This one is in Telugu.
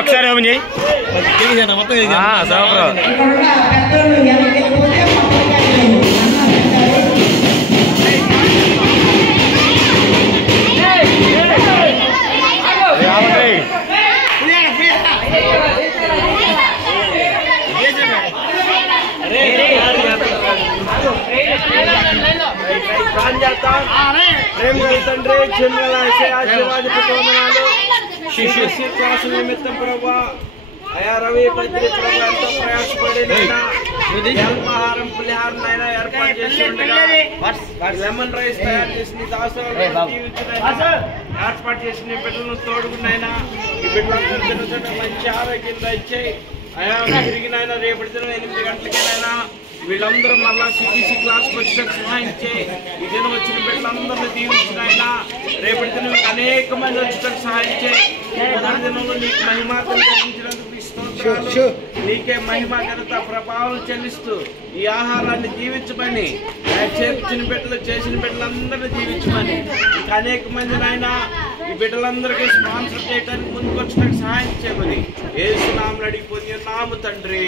ఒకసారి ఓపెన్ చేయి. తండ్రి చిన్నల ఆశీర్వాద శిష్య క్లాసు నిమిత్తం ప్రభా అయా రవి పత్రి ప్రభా ఎంతో ప్రయాసపడి అల్పాహారం పులిహారం అయినా ఏర్పాటు చేసి లెమన్ రైస్ తయారు చేసిన దాసాలు ఏర్పాటు చేసిన బిడ్డలను తోడుకున్నాయినా ఈ బిడ్డలు మంచి ఆరోగ్యం ఇచ్చాయి అయా తిరిగినైనా రేపటి దినం 8 గంటలకేనైనా వీళ్ళందరూ మళ్ళా సిటీసీ క్లాస్కి వచ్చేటట్టు సహాయం చేయి. ఈ దినం వచ్చిన బిడ్డలందరినీ దీవించిన ఆయన రేపటి దినం అనేక మంది వచ్చేటట్టు సహాయం చేయి. మొదటి దినంలో నీకు మహిమాతను చెల్లించినందుకు నీకే మహిమ ఘనత ప్రభావం చెల్లిస్తూ ఈ ఆహారాన్ని దీవించమని చేర్చిన బిడ్డలు చేసిన బిడ్డలందరినీ దీవించమని ఇంకా అనేక మందినైనా ఈ బిడ్డలందరికీ స్పాన్సర్ చేయడానికి ముందుకు వచ్చినట్టు సహాయం చేయమని యేసు నామములో అడిగిపోయి నామ తండ్రి.